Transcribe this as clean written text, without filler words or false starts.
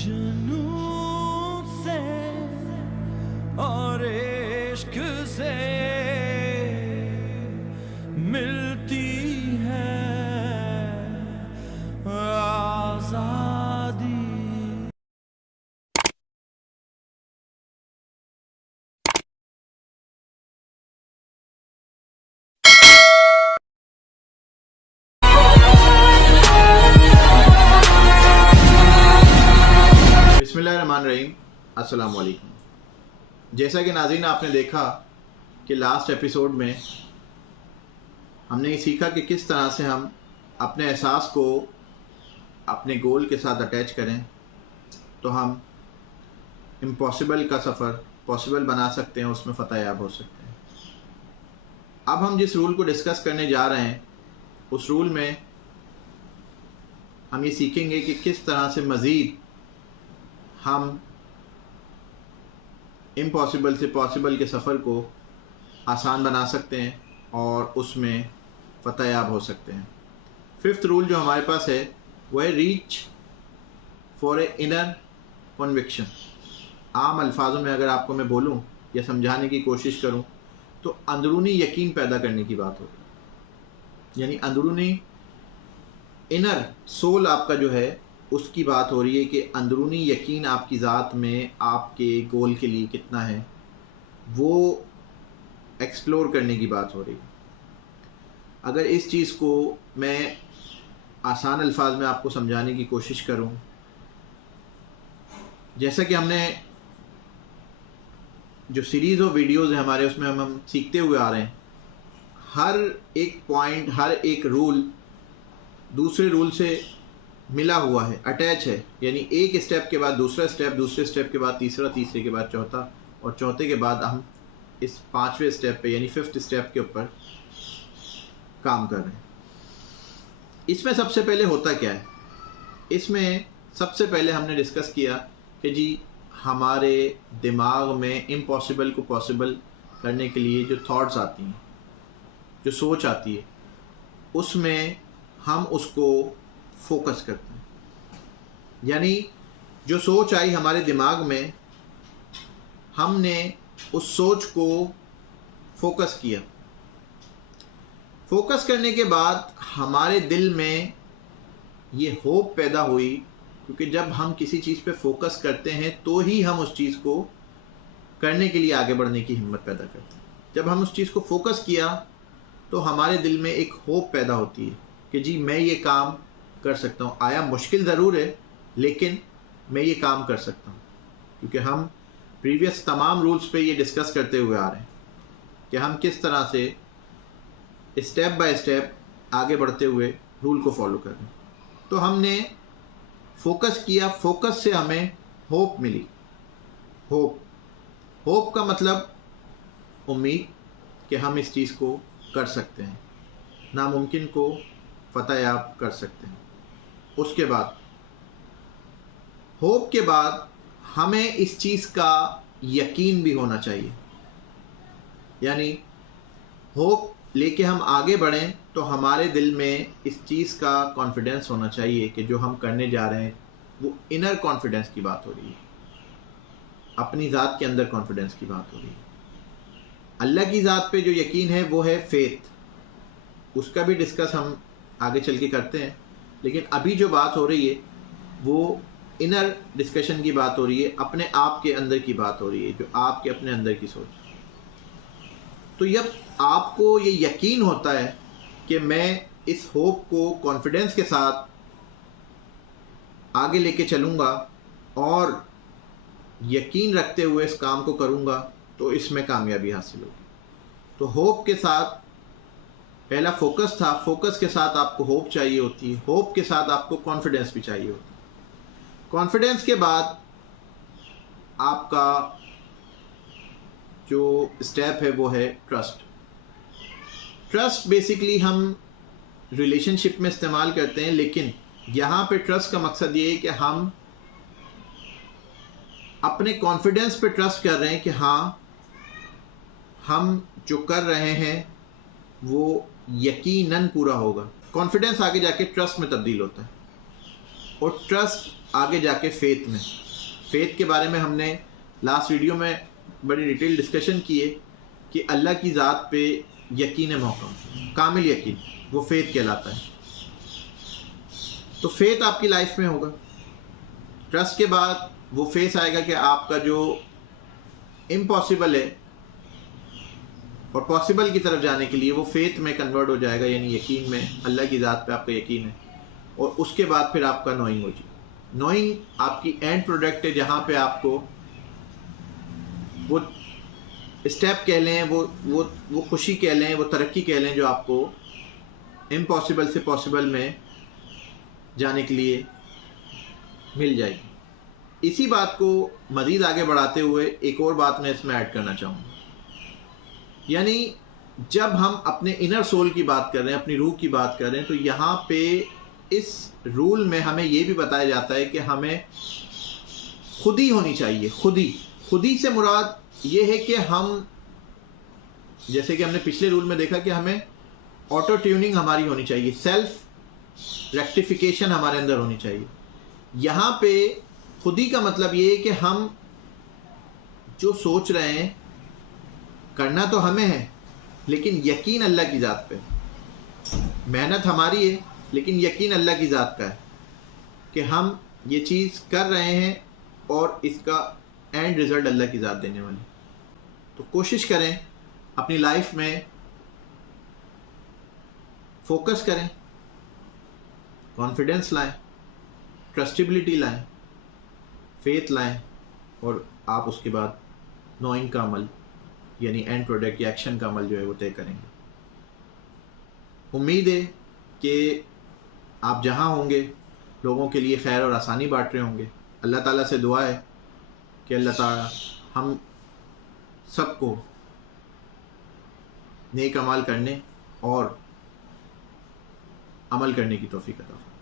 जुनून से और इश्क से मिलती है आजादी। बिस्मिल्लाहिर्रहमानिर्रहीम, अस्सलाम वालेकुम। जैसा कि नाज़रीन आपने देखा कि लास्ट एपिसोड में हमने ये सीखा कि किस तरह से हम अपने एहसास को अपने गोल के साथ अटैच करें तो हम इम्पॉसिबल का सफ़र पॉसिबल बना सकते हैं, उसमें फ़तह याब हो सकते हैं। अब हम जिस रूल को डिस्कस करने जा रहे हैं उस रूल में हम ये सीखेंगे कि किस तरह से मज़ीद हम इम्पॉसिबल से पॉसिबल के सफ़र को आसान बना सकते हैं और उसमें फ़तह याब हो सकते हैं। फिफ्थ रूल जो हमारे पास है वह है reach for a inner conviction. आम अल्फाजों में अगर आपको मैं बोलूं या समझाने की कोशिश करूं तो अंदरूनी यकीन पैदा करने की बात होती है, यानी अंदरूनी इनर सोल आपका जो है उसकी बात हो रही है कि अंदरूनी यकीन आपकी ज़ात में आपके गोल के लिए कितना है वो एक्सप्लोर करने की बात हो रही है। अगर इस चीज़ को मैं आसान अल्फाज में आपको समझाने की कोशिश करूं, जैसा कि हमने जो सीरीज़ ऑफ वीडियोज़ है हमारे उसमें हम सीखते हुए आ रहे हैं, हर एक पॉइंट हर एक रूल दूसरे रूल से मिला हुआ है, अटैच है। यानी एक स्टेप के बाद दूसरा स्टेप, दूसरे स्टेप के बाद तीसरा, तीसरे के बाद चौथा और चौथे के बाद हम इस पांचवें स्टेप पे यानी फिफ्थ स्टेप के ऊपर काम कर रहे हैं। इसमें सबसे पहले होता क्या है, इसमें सबसे पहले हमने डिस्कस किया कि जी हमारे दिमाग में इम्पॉसिबल को पॉसिबल करने के लिए जो थॉट्स आती हैं, जो सोच आती है, उसमें हम उसको फोकस करते हैं। यानी जो सोच आई हमारे दिमाग में, हमने उस सोच को फोकस किया। फोकस करने के बाद हमारे दिल में ये होप पैदा हुई, क्योंकि जब हम किसी चीज़ पे फोकस करते हैं तो ही हम उस चीज़ को करने के लिए आगे बढ़ने की हिम्मत पैदा करते हैं। जब हम उस चीज़ को फोकस किया तो हमारे दिल में एक होप पैदा होती है कि जी मैं ये काम कर सकता हूँ। आया मुश्किल ज़रूर है लेकिन मैं ये काम कर सकता हूँ, क्योंकि हम प्रीवियस तमाम रूल्स पे ये डिस्कस करते हुए आ रहे हैं कि हम किस तरह से स्टेप बाय स्टेप आगे बढ़ते हुए रूल को फॉलो कर रहे हैं। तो हमने फोकस किया, फोकस से हमें होप मिली। होप का मतलब उम्मीद कि हम इस चीज़ को कर सकते हैं, नामुमकिन को फ़तह याब कर सकते हैं। उसके बाद होप के बाद हमें इस चीज़ का यकीन भी होना चाहिए। यानी होप लेके हम आगे बढ़ें तो हमारे दिल में इस चीज़ का कॉन्फिडेंस होना चाहिए कि जो हम करने जा रहे हैं वो इनर कॉन्फिडेंस की बात हो रही है, अपनी ज़ात के अंदर कॉन्फिडेंस की बात हो रही है। अल्लाह की ज़ात पे जो यकीन है वो है फेथ, उसका भी डिस्कस हम आगे चल के करते हैं। लेकिन अभी जो बात हो रही है वो इनर डिस्कशन की बात हो रही है, अपने आप के अंदर की बात हो रही है, जो आपके अपने अंदर की सोच। तो जब आपको ये यकीन होता है कि मैं इस होप को कॉन्फिडेंस के साथ आगे लेके चलूँगा और यकीन रखते हुए इस काम को करूँगा, तो इसमें कामयाबी हासिल होगी। तो होप के साथ पहला फोकस था, फोकस के साथ आपको होप चाहिए होती है, होप के साथ आपको कॉन्फिडेंस भी चाहिए होती है। कॉन्फिडेंस के बाद आपका जो स्टेप है वो है ट्रस्ट। ट्रस्ट बेसिकली हम रिलेशनशिप में इस्तेमाल करते हैं, लेकिन यहाँ पे ट्रस्ट का मकसद ये है कि हम अपने कॉन्फिडेंस पे ट्रस्ट कर रहे हैं कि हाँ हम जो कर रहे हैं वो यकीनन पूरा होगा। कॉन्फिडेंस आगे जाके ट्रस्ट में तब्दील होता है और ट्रस्ट आगे जाके फेथ में। फेथ के बारे में हमने लास्ट वीडियो में बड़ी डिटेल डिस्कशन की है कि अल्लाह की ज़ात पे यकीन मौका, कामिल यकीन, वो फेथ कहलाता है। तो फेथ आपकी लाइफ में होगा। ट्रस्ट के बाद वो फेस आएगा कि आपका जो इम्पॉसिबल है और पॉसिबल की तरफ जाने के लिए वो फेथ में कन्वर्ट हो जाएगा, यानी यकीन में, अल्लाह की ज़ात पे आपका यकीन है। और उसके बाद फिर आपका नोइंग हो जाए। नोइंग आपकी एंड प्रोडक्ट है, जहाँ पे आपको वो स्टेप कह लें, वो खुशी कह लें, वो तरक्की कह लें, जो आपको इम्पॉसिबल से पॉसिबल में जाने के लिए मिल जाएगी। इसी बात को मज़ीद आगे बढ़ाते हुए एक और बात मैं इसमें ऐड करना चाहूँगा, यानी जब हम अपने इनर सोल की बात कर रहे हैं, अपनी रूह की बात कर रहे हैं, तो यहाँ पे इस रूल में हमें ये भी बताया जाता है कि हमें खुदी होनी चाहिए। खुदी से मुराद ये है कि हम, जैसे कि हमने पिछले रूल में देखा कि हमें ऑटो ट्यूनिंग हमारी होनी चाहिए, सेल्फ रेक्टिफिकेशन हमारे अंदर होनी चाहिए। यहाँ पे खुदी का मतलब ये है कि हम जो सोच रहे हैं करना तो हमें है, लेकिन यकीन अल्लाह की ज़ात पे। मेहनत हमारी है, लेकिन यकीन अल्लाह की ज़ात का है कि हम ये चीज़ कर रहे हैं और इसका एंड रिज़ल्ट अल्लाह की ज़ात देने वाली। तो कोशिश करें अपनी लाइफ में फोकस करें, कॉन्फिडेंस लाएं, ट्रस्टेबिलिटी लाएं, फेथ लाएं, और आप उसके बाद नोइंग का अमल, यानी एंड प्रोडक्ट या एक्शन का अमल जो है वो तय करेंगे। उम्मीद है कि आप जहाँ होंगे लोगों के लिए खैर और आसानी बांट रहे होंगे। अल्लाह ताला से दुआ है कि अल्लाह ताला हम सबको नेक अमाल करने और अमल करने की तौफीक अता फरमाए।